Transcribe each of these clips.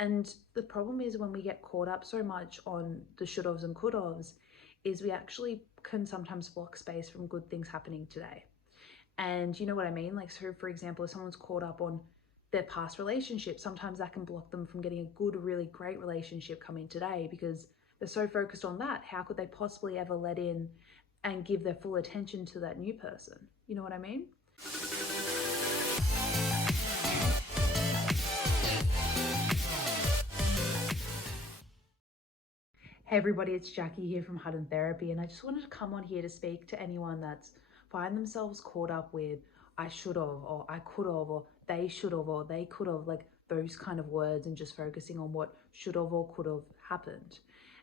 And the problem is when we get caught up so much on the should-ofs and could-ofs is we actually can sometimes block space from good things happening today. And you know what I mean? Like, so for example, if someone's caught up on their past relationship, sometimes that can block them from getting a good, really great relationship coming today because they're so focused on that. How could they possibly ever let in and give their full attention to that new person? You know what I mean? Hey everybody, it's Jackie here from Hutton Therapy, and I just wanted to come on here to speak to anyone that's find themselves caught up with I should have, or I could have, or they should have, or they could have, like those kind of words, and just focusing on what should have or could have happened.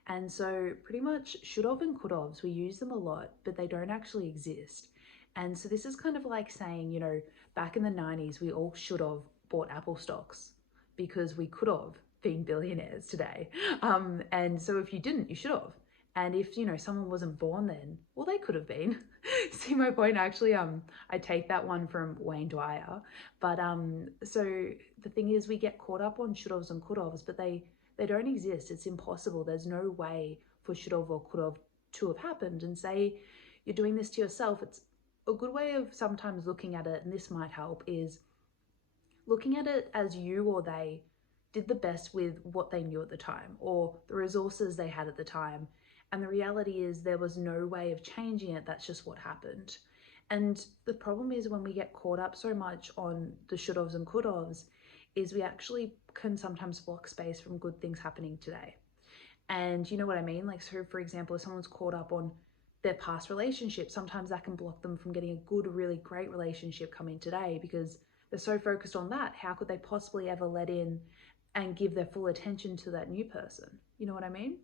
And so pretty much should have and could have's, we use them a lot, but they don't actually exist. And so this is kind of like saying, back in the 90s, we all should have bought Apple stocks because we could have been billionaires today. And so if you didn't, you should have. And if, someone wasn't born then, well, they could have been. See my point? Actually, I take that one from Wayne Dwyer. But so the thing is, we get caught up on should haves and could haves, but they don't exist. It's impossible. There's no way for should have or could have to have happened. And say you're doing this to yourself, it's a good way of sometimes looking at it, and this might help, is looking at it as you or they did the best with what they knew at the time or the resources they had at the time. And the reality is there was no way of changing it. That's just what happened. And the problem is when we get caught up so much on the should-haves and could-haves is we actually can sometimes block space from good things happening today. And you know what I mean? Like, so for example, if someone's caught up on their past relationship, sometimes that can block them from getting a good, really great relationship coming today because they're so focused on that. How could they possibly ever let in and give their full attention to that new person? You know what I mean?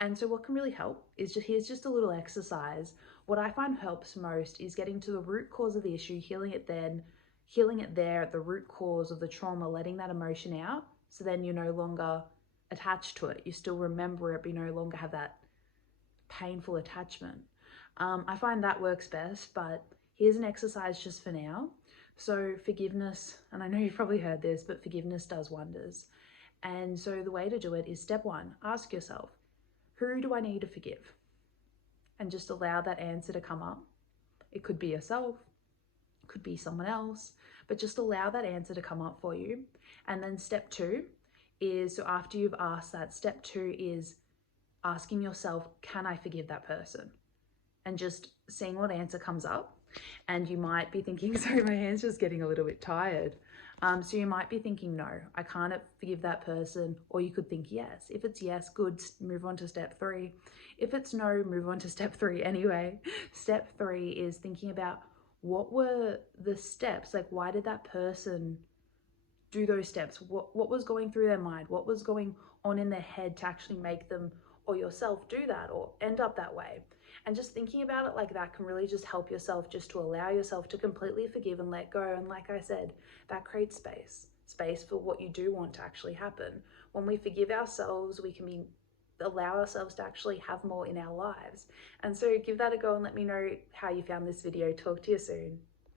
And so what can really help is here's just a little exercise. What I find helps most is getting to the root cause of the issue, healing it there at the root cause of the trauma, letting that emotion out. So then you're no longer attached to it. You still remember it, but you no longer have that painful attachment. I find that works best, but here's an exercise just for now. So forgiveness, and I know you've probably heard this, but forgiveness does wonders. And so the way to do it is step one, ask yourself, who do I need to forgive? And just allow that answer to come up. It could be yourself, it could be someone else, but just allow that answer to come up for you. And then step two is, so after you've asked that, step two is asking yourself, can I forgive that person? And just seeing what answer comes up. And you might be thinking, sorry, my hand's just getting a little bit tired. So you might be thinking, no, I can't forgive that person. Or you could think yes. If it's yes, good, move on to step three. If it's no, move on to step three anyway. Step three is thinking about what were the steps? Like, why did that person do those steps? What was going through their mind? What was going on in their head to actually make them or yourself do that or end up that way? And just thinking about it like that can really just help yourself, just to allow yourself to completely forgive and let go. And like I said, that creates space for what you do want to actually happen. When we forgive ourselves, we can allow ourselves to actually have more in our lives. And so give that a go and let me know how you found this video. Talk to you soon.